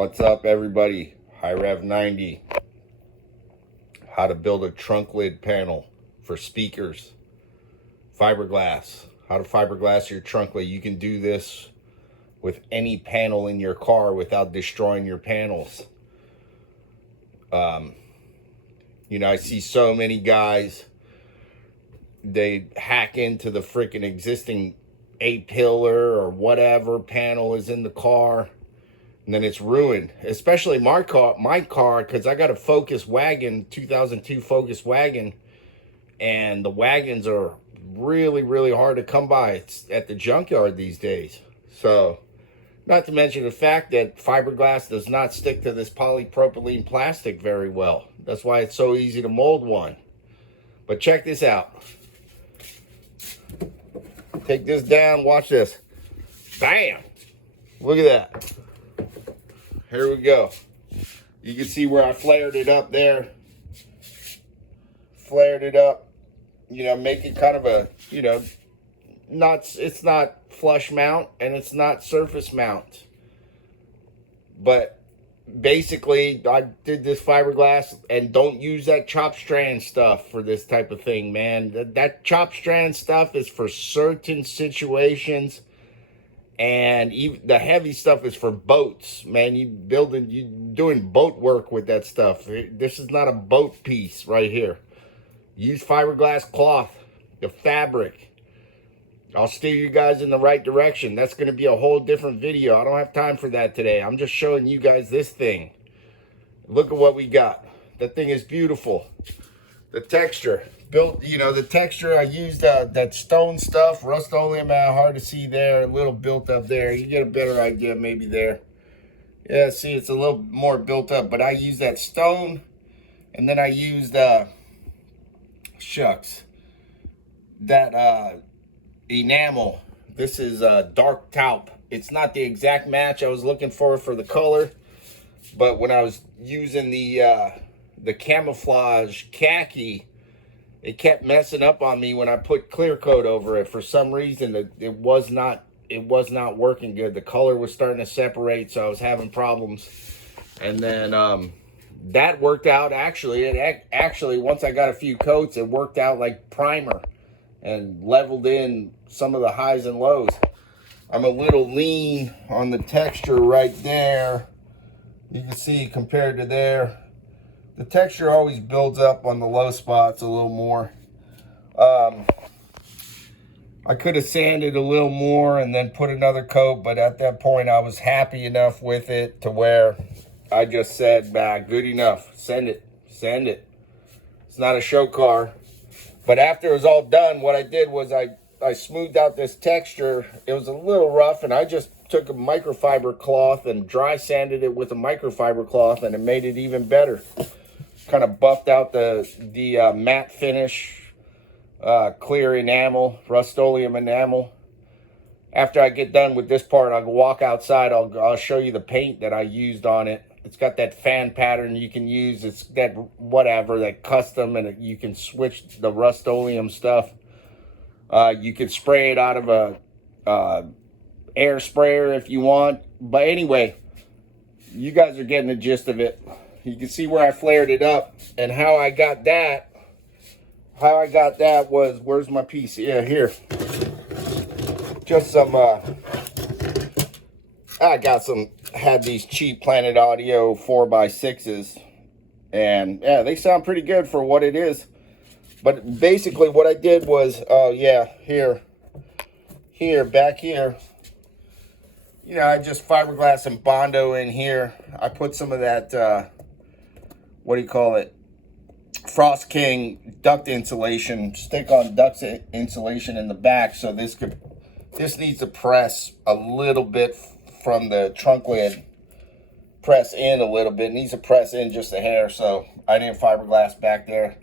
What's up, everybody? High Rev 90. How to build a trunk lid panel for speakers. Fiberglass. How to fiberglass your trunk lid. You can do this with any panel in your car without destroying your panels. I see so many guys, they hack into the freaking existing A-pillar or whatever panel is in the car, and then it's ruined. Especially my car, because I got a Focus wagon, 2002 Focus wagon, and the wagons are really, really hard to come by. It's at the junkyard these days. So, not to mention the fact that fiberglass does not stick to this polypropylene plastic very well. That's why it's so easy to mold one. But check this out. Take this down, watch this. Bam! Look at that. Here we go. You can see where I flared it up there. Flared it up. Make it kind of a, it's not flush mount and it's not surface mount. But basically, I did this fiberglass, and don't use that chop strand stuff for this type of thing, man. That chop strand stuff is for certain situations, and even the heavy stuff is for boats, man. You doing boat work with that stuff. This is not a boat piece right here. Use fiberglass cloth, the fabric. I'll steer you guys in the right direction. That's going to be a whole different video. I don't have time for that today. I'm just showing you guys this thing. Look at what we got. That thing is beautiful. The texture. The texture, I used that stone stuff. Rust-Oleum, hard to see there. A little built up there. You get a better idea maybe there. Yeah, see, it's a little more built up. But I used that stone. And then I used, that enamel. This is dark taupe. It's not the exact match I was looking for the color, but when I was using the camouflage khaki, it kept messing up on me when I put clear coat over it. For some reason, it was not working good. The color was starting to separate, so I was having problems. And then that worked out. Actually, once I got a few coats, it worked out like primer and leveled in some of the highs and lows. I'm a little lean on the texture right there. You can see compared to there, the texture always builds up on the low spots a little more. I could have sanded a little more and then put another coat, but at that point I was happy enough with it to where I just said, good enough, send it. It's not a show car. But after it was all done, what I did was I smoothed out this texture. It was a little rough, and I just took a microfiber cloth and dry sanded it with a microfiber cloth, and it made it even better. Kind of buffed out the matte finish, clear enamel, Rust-Oleum enamel. After I get done with this part, I'll walk outside. I'll show you the paint that I used on it. It's got that fan pattern you can use. It's that that custom, and you can switch the Rust-Oleum stuff. You can spray it out of a air sprayer if you want. But anyway, you guys are getting the gist of it. You can see where I flared it up, and how I got that. How I got that was, where's my piece? Yeah, here. Just some, had these cheap Planet Audio 4x6s, and yeah, they sound pretty good for what it is. But basically what I did was, back here, I just fiberglass and Bondo in here. I put some of that, Frost King duct insulation, stick-on duct insulation in the back, so this needs to press a little bit from the trunk lid. Press in a little bit. It needs to press in just a hair, so I did fiberglass back there.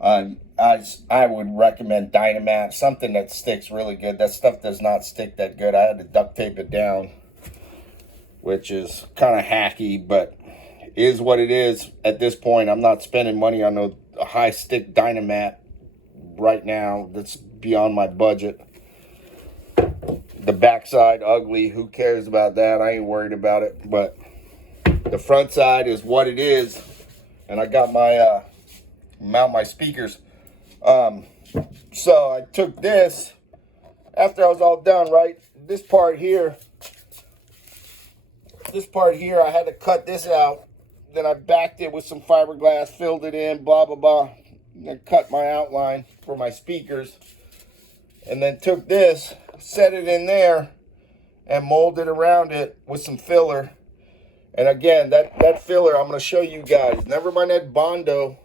I would recommend Dynamat, something that sticks really good. That stuff does not stick that good. I had to duct tape it down, which is kind of hacky, but is what it is at this point. I'm not spending money on a high stick Dynamat right now. That's beyond my budget. The backside ugly, who cares about that? I ain't worried about it. But The front side is what it is. And I got my, mount my speakers. So I took this, after I was all done, right? This part here, I had to cut this out. Then I backed it with some fiberglass, filled it in, blah, blah, blah. And then cut my outline for my speakers. And then took this, set it in there, and molded around it with some filler. And again, that filler, I'm going to show you guys. Never mind that Bondo.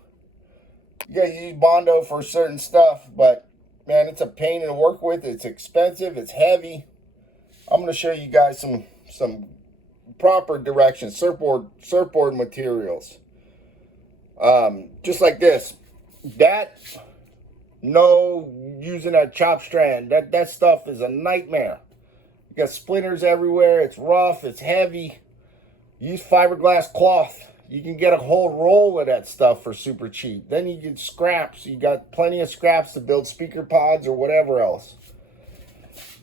You guys use Bondo for certain stuff, but man, it's a pain to work with. It's expensive. It's heavy. I'm going to show you guys some proper directions, surfboard materials. Just like this. That, no using that chop strand. That stuff is a nightmare. You got splinters everywhere. It's rough. It's heavy. Use fiberglass cloth. You can get a whole roll of that stuff for super cheap. Then you get scraps. You got plenty of scraps to build speaker pods or whatever else.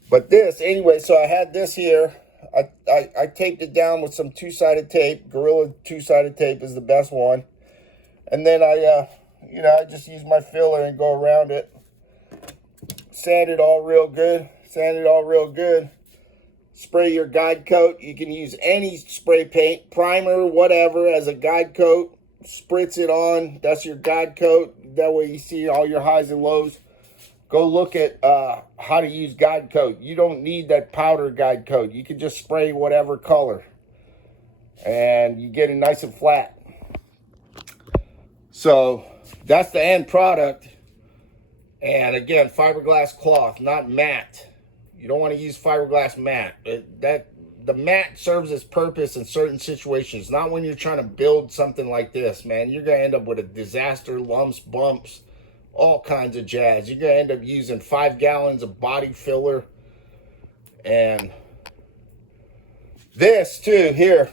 But this, anyway, so I had this here. I taped it down with some two-sided tape. Gorilla two-sided tape is the best one. And then I just use my filler and go around it. Sand it all real good. Spray your guide coat. You can use any spray paint, primer, whatever, as a guide coat. Spritz it on. That's your guide coat. That way you see all your highs and lows. Go look at how to use guide coat. You don't need that powder guide coat. You can just spray whatever color. And you get it nice and flat. So that's the end product. And again, fiberglass cloth, not matte. You don't want to use fiberglass matte. The matte serves its purpose in certain situations. Not when you're trying to build something like this, man. You're going to end up with a disaster, lumps, bumps, all kinds of jazz. You're going to end up using 5 gallons of body filler. And this too, here.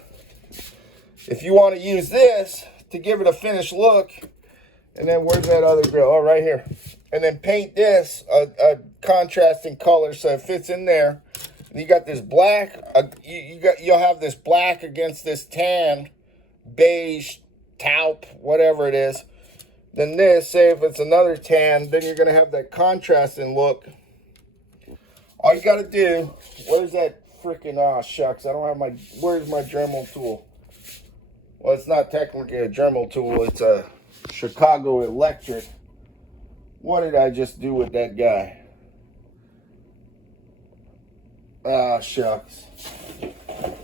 If you want to use this to give it a finished look, and then where's that other grill? Oh, right here. And then paint this a contrasting color so it fits in there. And you got this black. You'll have this black against this tan, beige, taupe, whatever it is. Then this, say if it's another tan, then you're gonna have that contrasting look. All you gotta do. Where's that freaking? Oh shucks! I don't have my. Where's my Dremel tool? Well, it's not technically a Dremel tool. It's a Chicago Electric. What did I just do with that guy? Ah, shucks.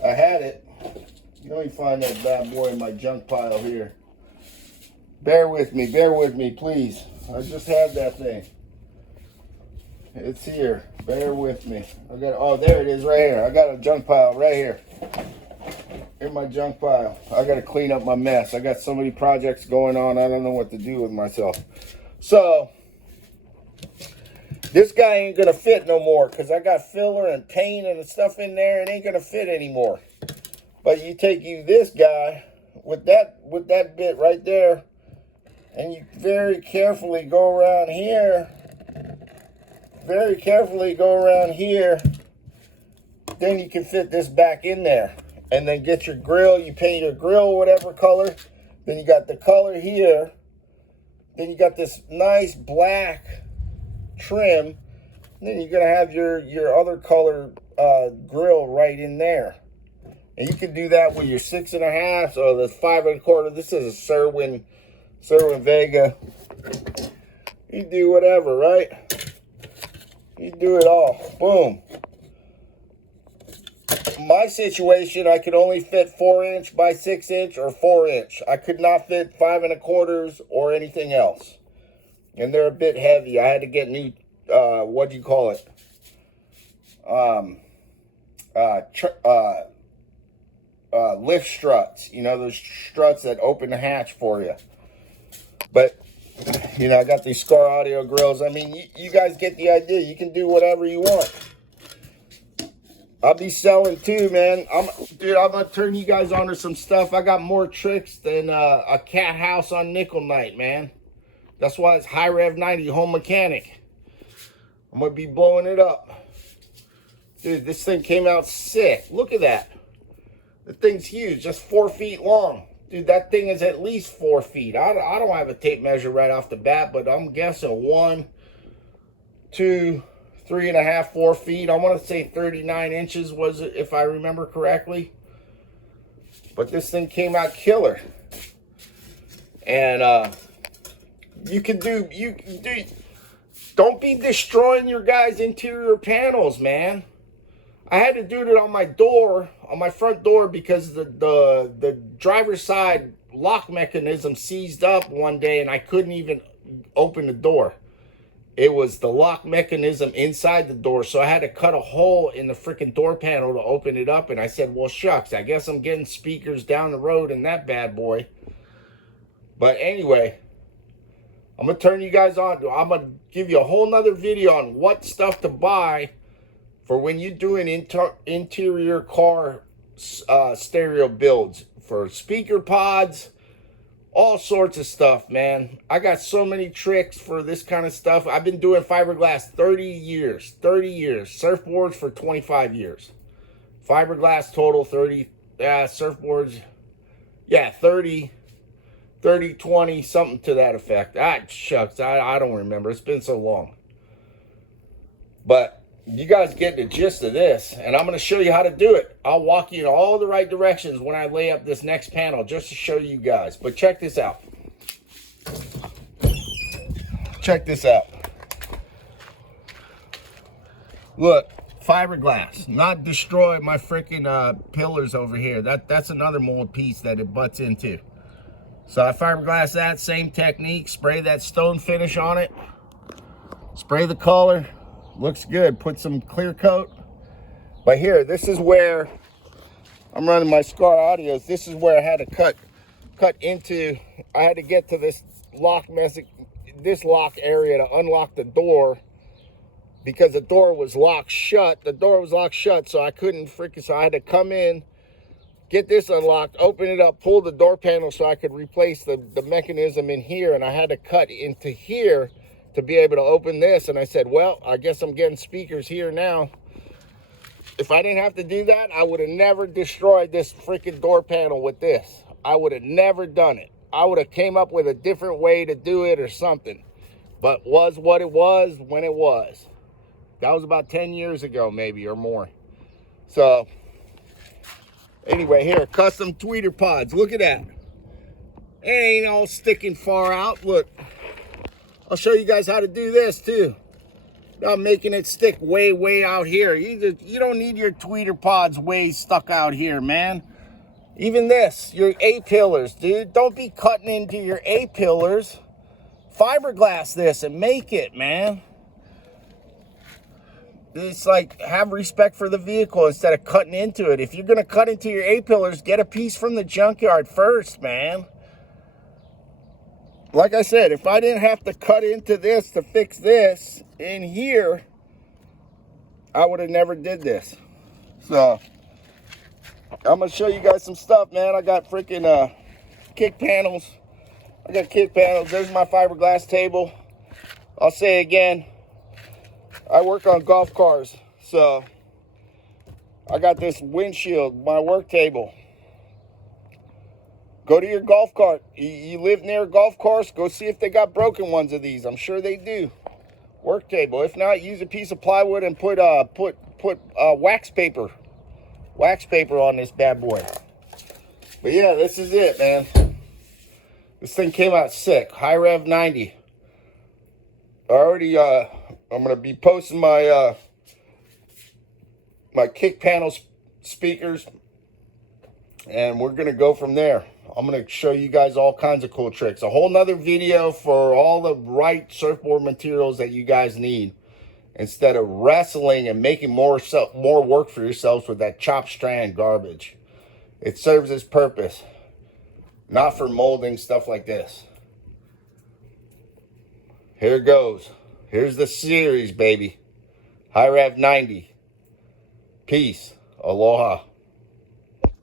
I had it. You only find that bad boy in my junk pile here. Bear with me, please. I just had that thing. It's here. Bear with me. Oh, there it is right here. I got a junk pile right here. In my junk pile. I got to clean up my mess. I got so many projects going on, I don't know what to do with myself. So, this guy ain't going to fit no more because I got filler and paint and stuff in there. It ain't going to fit anymore. But you take this guy with that bit right there, and you very carefully go around here. Then you can fit this back in there. And then get your grill. You paint your grill whatever color. Then you got the color here. Then you got this nice black trim. And then you're going to have your other color grill right in there. And you can do that with your 6.5 or the 5 1/4. This is a Sherwin Vega. You do whatever, right? You do it all. Boom. My situation, I could only fit 4" by 6" or 4". I could not fit 5 1/4 or anything else. And they're a bit heavy. I had to get new, what do you call it? Lift struts. You know, those struts that open the hatch for you. But, you know, I got these Scar Audio grills. I mean, you guys get the idea. You can do whatever you want. I'll be selling too, man. I'm gonna turn you guys on to some stuff. I got more tricks than a cat house on nickel night, man. That's why it's High Rev 90 Home Mechanic. I'm gonna be blowing it up. Dude, this thing came out sick. Look at that. The thing's huge, just 4 feet long. Dude, that thing is at least 4 feet. I don't have a tape measure right off the bat, but I'm guessing 1, 2, 3.5, 4 feet. I want to say 39 inches was it, if I remember correctly. But this thing came out killer. And you can do, don't be destroying your guys' interior panels, man. I had to do it on my door, on my front door, because the driver's side lock mechanism seized up one day and I couldn't even open the door. It was the lock mechanism inside the door, so I had to cut a hole in the freaking door panel to open it up. And I said, well, shucks, I guess I'm getting speakers down the road in that bad boy. But anyway, I'm going to turn you guys on. I'm going to give you a whole nother video on what stuff to buy for when you do an interior car stereo builds. For speaker pods, all sorts of stuff, man. I got so many tricks for this kind of stuff. I've been doing fiberglass 30 years. 30 years. Surfboards for 25 years. Fiberglass total 30. Surfboards, yeah, 30, 20, something to that effect. Shucks, I don't remember. It's been so long. But you guys get the gist of this, and I'm going to show you how to do it. I'll walk you in all the right directions when I lay up this next panel just to show you guys. But check this out. Check this out. Look, fiberglass. Not destroy my freaking pillars over here. That's another mold piece that it butts into. So I fiberglass that, same technique. Spray that stone finish on it. Spray the color. Looks good. Put some clear coat. But here, this is where I'm running my Scar Audios. This is where I had to cut into. I had to get to this lock area to unlock the door, because the door was locked shut. The door was locked shut, so I couldn't freaking. So I had to come in, get this unlocked, open it up, pull the door panel so I could replace the mechanism in here, and I had to cut into here to be able to open this. And I said, well, I guess I'm getting speakers here now. If I didn't have to do that, I would have never destroyed this freaking door panel with this. I would have never done it. I would have came up with a different way to do it or something. But was what it was when it was. That was about 10 years ago, maybe, or more. So anyway, here, custom tweeter pods. Look at that. It ain't all sticking far out. Look. I'll show you guys how to do this too. Not making it stick way out here. You don't need your tweeter pods way stuck out here, man. Even this, your A-pillars, dude. Don't be cutting into your A-pillars. Fiberglass this and make it, man. It's like, have respect for the vehicle instead of cutting into it. If you're going to cut into your A-pillars, get a piece from the junkyard first, man. Like I said, if I didn't have to cut into this to fix this in here, I would have never did this. So I'm going to show you guys some stuff, man. I got freaking kick panels. I got kick panels. There's my fiberglass table. I'll say again, I work on golf cars. So I got this windshield, my work table. Go to your golf cart. You live near a golf course, go see if they got broken ones of these. I'm sure they do. Work table. If not, use a piece of plywood and put wax paper on this bad boy. But yeah, this is it, man. This thing came out sick. High Rev 90. I'm gonna be posting my my kick panel speakers, and we're gonna go from there. I'm going to show you guys all kinds of cool tricks. A whole nother video for all the right surfboard materials that you guys need, instead of wrestling and making more work for yourselves with that chop strand garbage. It serves its purpose, not for molding stuff like this. Here it goes. Here's the series, baby. High Rev 90. Peace. Aloha.